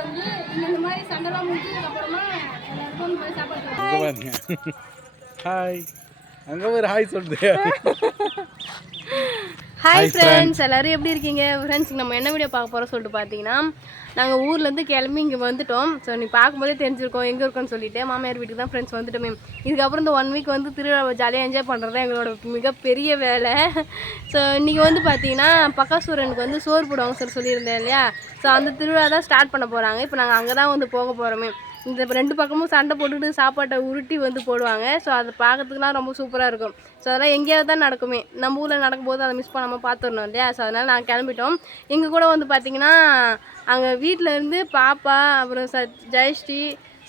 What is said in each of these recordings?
வந்து இந்த மாதிரி சண்டைலாம் முடிஞ்சதுக்கு அப்புறமா எல்லாருக்கும் போய் சாப்பாடு ஹாய் அங்கே ஒரு ஹாய் சொல்லுது ஹாய் ஃப்ரெண்ட்ஸ் எல்லாரும் எப்படி இருக்கீங்க? ஃப்ரெண்ட்ஸ் நம்ம என்ன வீடியோ பார்க்க போகிறோம் சொல்லிட்டு பார்த்தீங்கன்னா நாங்கள் ஊர்லேருந்து கிளம்பி இங்கே வந்துட்டோம். ஸோ நீ பார்க்கும்போதே தெரிஞ்சிருக்கோம் எங்கே இருக்கோம்னு சொல்லிட்டு மாமியார் வீட்டுக்கு தான் ஃப்ரெண்ட்ஸ் வந்துட்டோமே. இதுக்கப்புறம் இந்த ஒன் வீக் வந்து திருவிழாவை ஜாலியாக என்ஜாய் பண்ணுறது தான் எங்களோட மிகப்பெரிய வேலை. ஸோ இன்றைக்கி வந்து பார்த்தீங்கன்னா பக்காசூரனுக்கு வந்து சோறு போடுவாங்க சொல்லி சொல்லியிருந்தேன் இல்லையா? ஸோ அந்த திருவிழா தான் ஸ்டார்ட் பண்ண போகிறாங்க இப்போ நாங்கள் அங்கே தான் வந்து போக போகிறோமே இந்த ரெண்டு பக்கமும் சண்டை போட்டுட்டு சாப்பாட்டை உருட்டி வந்து போடுவாங்க. ஸோ அதை பார்க்கறதுக்குலாம் ரொம்ப சூப்பராக இருக்கும். ஸோ அதெல்லாம் எங்கேயாவது தான் நடக்குமே. நம்ம ஊரில் நடக்கும்போது அதை மிஸ் பண்ணாமல் பார்த்துடணும் இல்லையா? ஸோ அதனால் நாங்கள் கிளம்பிட்டோம். எங்கள் கூட வந்து பார்த்திங்கன்னா அங்கே வீட்டில் இருந்து பாப்பா அப்புறம் ச ஜெயஸ்ரீ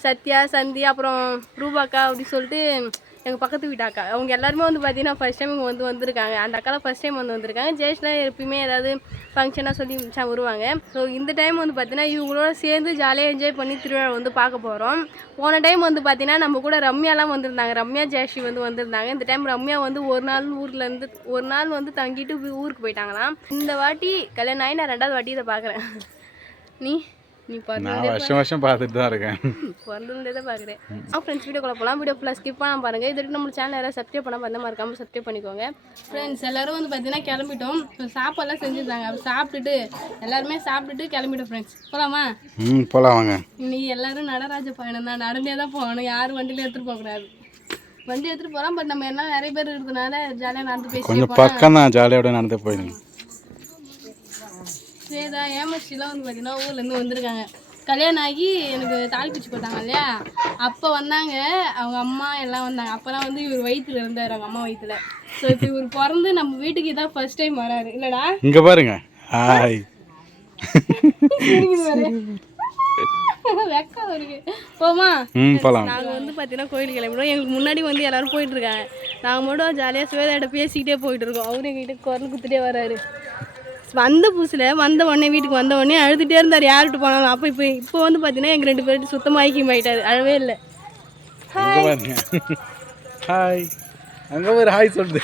சத்யா சந்தி அப்புறம் ரூபாக்கா அப்படின்னு சொல்லிட்டு எங்கள் பக்கத்து வீட்டு அக்கா அவங்க எல்லாருமே வந்து பார்த்தீங்கன்னா ஃபஸ்ட் டைம் இங்கே வந்து வந்திருக்காங்க. அந்த அக்காலாம் ஃபஸ்ட் டைம் வந்து வந்திருக்காங்க. ஜெயஸ்லாம் எப்பயுமே ஏதாவது ஃபங்க்ஷனாக சொல்லி வருவாங்க. ஸோ இந்த டைம் வந்து பார்த்தீங்கன்னா இவங்களோட சேர்ந்து ஜாலியாக என்ஜாய் பண்ணி திருவிழா வந்து பார்க்க போகிறோம் போன டைம் வந்து பார்த்தீங்கன்னா நம்ம கூட ரம்யாலாம் வந்திருந்தாங்க. ரம்யா ஜெயஸ்ரீ வந்து வந்திருந்தாங்க. இந்த டைம் ரம்யா வந்து ஒரு நாள் ஊரில் இருந்து ஒரு நாள் வந்து தங்கிட்டு ஊருக்கு போயிட்டாங்களாம். இந்த வாட்டி கல்யாணம் ஆகி நான் ரெண்டாவது வாட்டி இதை பார்க்குறேன் நீ? நீ நான் பிறந்ததே வருஷம் வருஷம் பார்த்துட்டு தான் இருக்கேன். பிறந்ததே பார்க்குறேன் ஆ ஃப்ரெண்ட்ஸ் வீடியோ போகலாம் வீடியோ ஃபுல்லாக ஸ்கிப் பண்ணாம பாருங்க. இது வரைக்கும் நம்ம சேனல் யாராவது சப்ஸ்கிரைப் பண்ணாம இருந்தால் மறக்காம சப்ஸ்கிரைப் பண்ணிக்கோங்க. ஃப்ரெண்ட்ஸ் எல்லாரும் வந்து பார்த்தீங்கன்னா கிளம்பிட்டோம். ஸோ சாப்பாடுலாம் செஞ்சுருந்தாங்க. அப்போ சாப்பிட்டுட்டு எல்லாருமே சாப்பிட்டுட்டு கிளம்பிட்டோம் ஃப்ரெண்ட்ஸ் போகலாமா ம் போகலாம் வாங்க. இன்னைக்கு எல்லாரும் நடராஜ பயணம் தான். நடந்தே தான் போகணும். யாரும் வண்டியில் எடுத்துகிட்டு போகக்கூடாது வண்டி எடுத்துகிட்டு போகலாம் பட் நம்ம எல்லாம் நிறைய பேர் இருக்கிறதுனால ஜாலியாக நடந்து பேசிட்டு கொஞ்சம் பக்கம் தான். நடந்து போயிடுங்க ஸ்வேதா ஏமஸ்ரீலாம் வந்து பார்த்தீங்கன்னா ஊர்லேருந்து வந்திருக்காங்க. கல்யாணம் ஆகி எனக்கு தாலி பிச்சு போட்டாங்க இல்லையா? அப்போ வந்தாங்க. அவங்க அம்மா எல்லாம் வந்தாங்க. அப்போலாம் வந்து இவர் வயிற்றுல இருந்தார் அவங்க அம்மா வயிற்றுல ஸோ இப்போ இவர் பிறந்து நம்ம வீட்டுக்கு இதான் ஃபர்ஸ்ட் டைம் வராரு. இல்லைடா? இங்கே பாருங்க. ஹாய் வெக்கம் இருக்கு போமா நாங்கள் வந்து பார்த்தீங்கன்னா கோயில் கிளம்பிடுவோம் எங்களுக்கு முன்னாடி வந்து எல்லாரும் போயிட்டு இருக்காங்க. நாங்கள் மட்டும் ஜாலியாக சுவேதாட்ட பேசிக்கிட்டே போயிட்டு இருக்கோம். அவரு எங்ககிட்ட குரல் குத்துட்டே வராரு. வந்த புதுசில் வந்த உடனே வீட்டுக்கு வந்த உடனே அழுதுகிட்டே இருந்தார். யார்கிட்ட போனாலும். அப்போ இப்போ இப்போ வந்து பார்த்தீங்கன்னா எங்கள் ரெண்டு பேர்ட்டு சுத்தமாக ஐக்கியம் ஆயிட்டாரு. அழவே இல்லை. ஹாய் அங்கே ஒரு ஹாய் சொல்லுது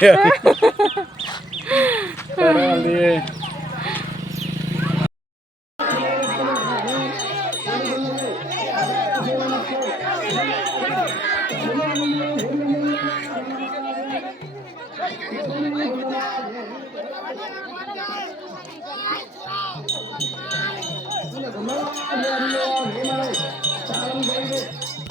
咱们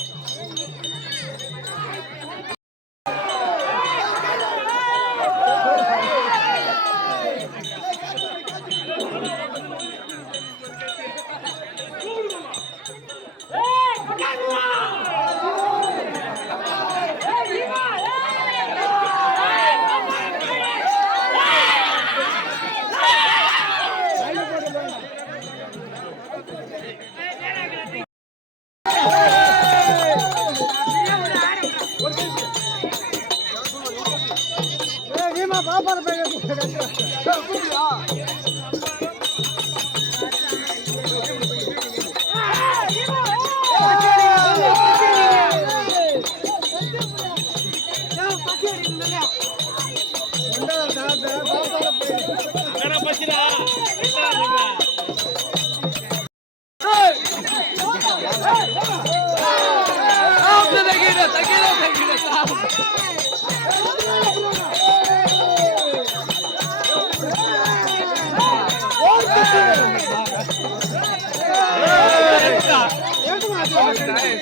தெரியுமா பாப்பார பேர் பரவாயில்லையே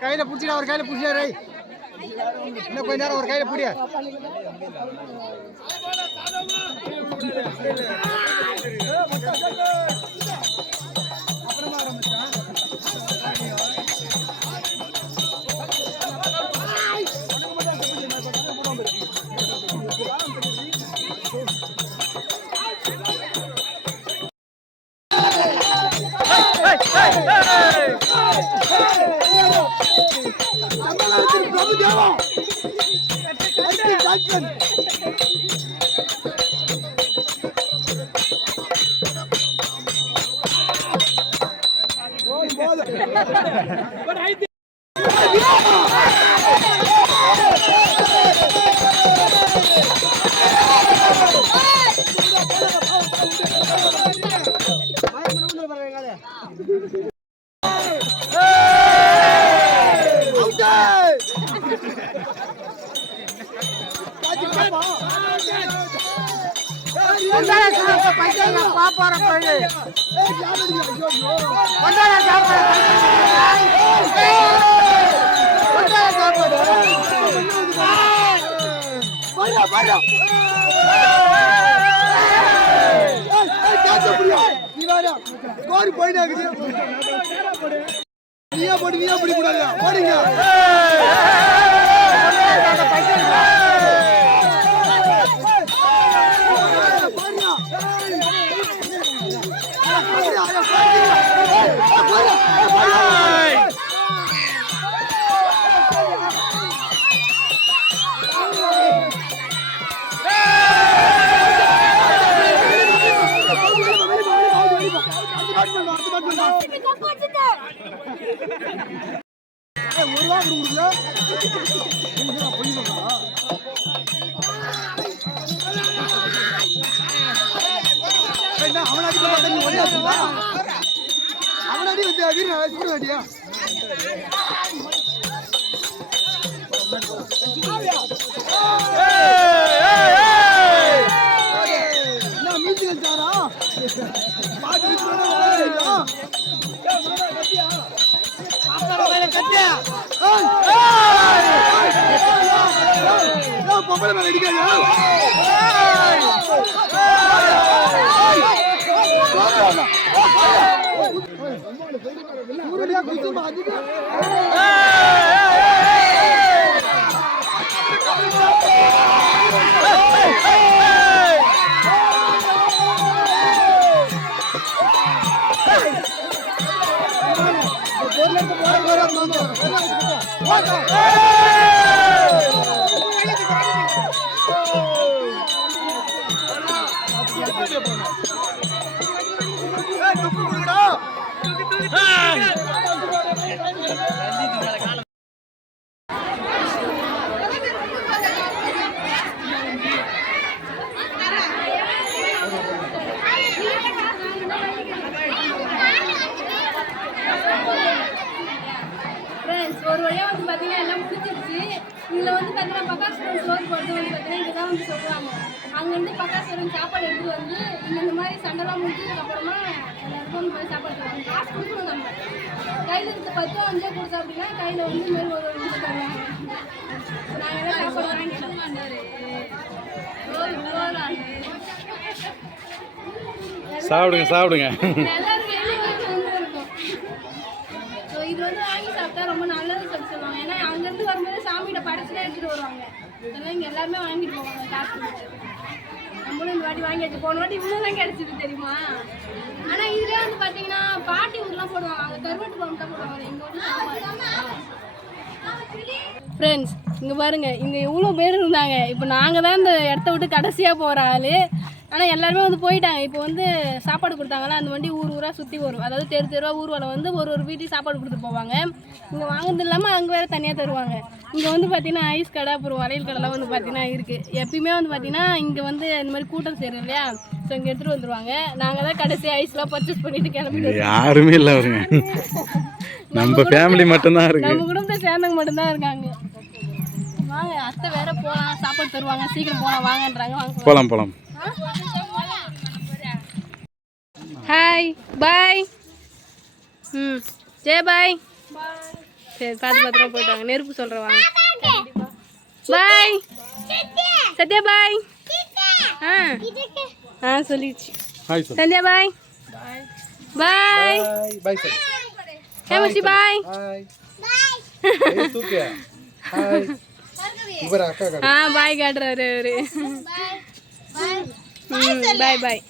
கையில புடிச்சிடா அவர் கையில புடிச்சாரு இன்னும் கொஞ்ச நேரம் ஒரு கையில பிடிய சாதமா தமிழகத்தின் பிரபு தேவம் நீயா போடி நீயா பிடி கூடாது போடுங்க அவனாடி நீ ஒன்றா அவனாடி வந்து வீரன் கூட வேண்டியா என்ன பொம்பளை மேல அடிக்காது சூரடியா குசுமா அதிகம் ஃப்ரெண்ட்ஸ் ஒரு வழியாக வந்து பார்த்தீங்கன்னா எல்லாம் முடிச்சிருச்சு இதில் வந்து பார்த்தீங்கன்னா பக்காசுரம் சோறு போட்டு வந்து பார்த்தீங்கன்னா இங்கே தான் வந்து சொல்லுவாங்க அங்கேருந்து பக்காசுரம் சாப்பாடு எடுத்து வந்து இந்த இந்த மாதிரி சண்டைலாம் முடிச்சதுக்கப்புறமா எல்லாருக்கும் வந்து போய் சாப்பாடு தருவாங்க காசு கொடுக்கணும் நம்ம. கையில் இருக்க பத்தோ அஞ்சோ கொடுத்தா அப்படின்னா கையில் வந்து இந்த மாதிரி ஒரு நிமிஷம் தருவாங்க. நாங்கள் எல்லாம் சாப்பாடு வாங்கிட்டோம் சாப்பிடுங்க சாப்பிடுங்க எல்லாரும் வெளியே வரைக்கும் வந்து இருக்கும் ஸோ இது வந்து வாங்கி சாப்பிட்டா ரொம்ப நல்லது சொல்லி சொல்லுவாங்க ஏன்னா அங்கேருந்து வரும்போது சாமிகிட்ட படைச்சுலாம் எடுத்துகிட்டு வருவாங்க இதெல்லாம் இங்கே எல்லாருமே வாங்கிட்டு போவாங்க காசு நம்மளும் இந்த வாட்டி வாங்கியாச்சு போன வாட்டி இவ்வளோ தான் கிடச்சிது தெரியுமா? ஆனால் இதுலேயே வந்து பார்த்தீங்கன்னா பாட்டி ஊர்லாம் போடுவாங்க. அங்கே கருவாட்டு குழம்பு தான் போடுவாங்க. எங்கள் ஃப்ரெண்ட்ஸ் இங்கே பாருங்க இங்கே இவ்வளோ பேர் இருந்தாங்க. இப்போ நாங்கள் தான் இந்த இடத்த விட்டு கடைசியாக போகிற ஆள். ஆனால் எல்லாருமே வந்து போயிட்டாங்க. இப்போ வந்து சாப்பாடு கொடுத்தாங்களா அந்த வண்டி ஊர் ஊராக சுற்றி வரும். அதாவது தெரு தெருவாக ஊர்வலம் வந்து ஒரு ஒரு வீட்டுக்கு சாப்பாடு கொடுத்து போவாங்க. இங்கே வாங்குறது இல்லாமல் அங்கே வேறு தனியாக தருவாங்க. இங்கே வந்து பார்த்தீங்கன்னா ஐஸ் கடை அப்புறம் வளையல் கடைலாம் வந்து பார்த்தீங்கன்னா இருக்குது எப்பயுமே வந்து பார்த்தீங்கன்னா இங்கே வந்து இந்த மாதிரி கூட்டம் சேரும் இல்லையா? ஸோ இங்கே எடுத்துகிட்டு வந்துருவாங்க. நாங்கள் தான் கடைசி ஐஸ்லாம் பர்ச்சேஸ் பண்ணிட்டு கிளம்பிட்டு யாருமே இல்லை அவருங்க. நம்ம ஃபேமிலி மட்டும்தான் இருக்கு. நம்ம குடும்பத்தை சேர்ந்தவங்க மட்டும்தான் இருக்காங்க. வாங்க அத்தை வேற போகலாம் சாப்பாடு தருவாங்க. சீக்கிரம் போகலாம் வாங்கன்றாங்க. வாங்க போலாம். போலாம். ஹாய் பாய் ம். ஜெய பாய் சரி பார்த்து பத்திரமா போயிட்டாங்க. நெருப்பு சொல்கிறேன் வாங்க பாய் சத்யா பாய் ஆ. ஆ சொல்லிடுச்சு. சந்தியா பாய் பாய் பாய் ஹேமஸ்ரீ பாய் ஆ பாய் காட்டுறாரு அவரு. ம் பாய் பாய்